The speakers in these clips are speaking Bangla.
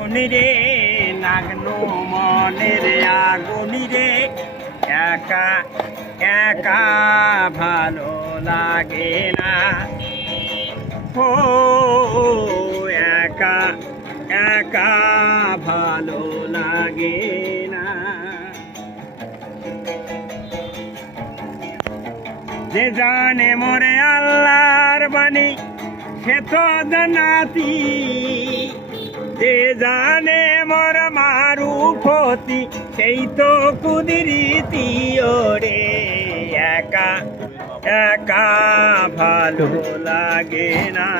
আগুনি রে নাগনো মনের আগুনি রে একা একা ভালো লাগে না ও একা একা ভালো লাগে না যে জানে মোরে আল্লাহর বাণী সে তো জান্নাতি যে জানে মোর মারুফতি সেই তো কুদরতি ওরে একা একা ভালো লাগে না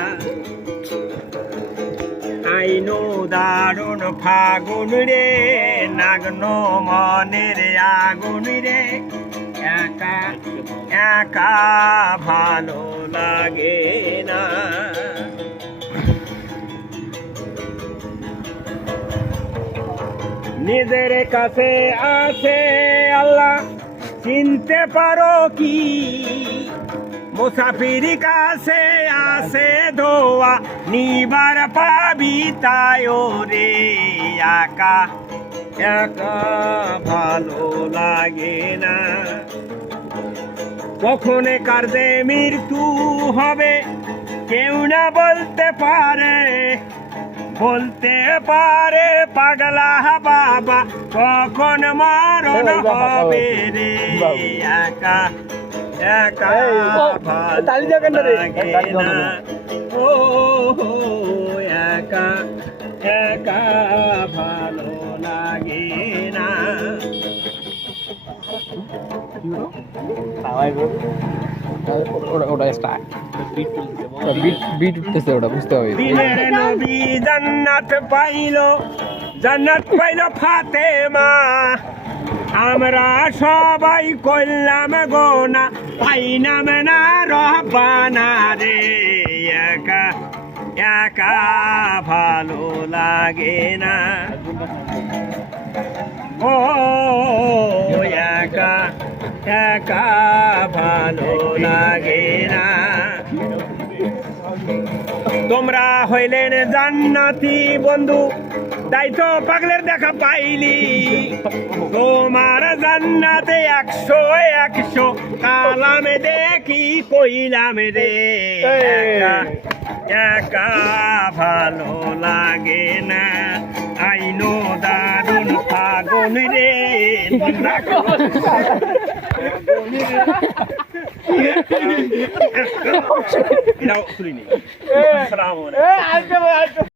আইনো দারুণ ফাগুন রে নাগনো মনের আগুন রে একা একা ভালো লাগে না নিজের কাছে আছে আল্লাহ চিনতে পারো কি মুসাফির কাছে আছে দোয়া নিবার পাবি তাই রে একা একা ভালো লাগে না কখন কার যে মৃত্যু হবে কেউ না বলতে পারে পাগলা বাবা কখন মরণ হবে রে একা একা ভালো লাগে না ও একা একা ভালো লাগে না ওটা স্টার্ট বিট উঠতেছে ওটা বুঝতে হবে দিনের নবী জান্নাত পাইলো ফাতেমা আমরা সবাই করলাম গোনা পাইলাম না রব্বানা রে একা একা ভালো লাগে না ও একা একা ভালো লাগে না তোমরা হইলেন জান্নাতি বন্ধু তাই তো পাগলের দেখা পাইলি তোমার জান্নাতে 100 কালামে দেখি কইলাম রে একা একা ভালো লাগে না আইনো দারুণ ফাগুন রে এটাও শুনিনি। আসসালামু আলাইকুম।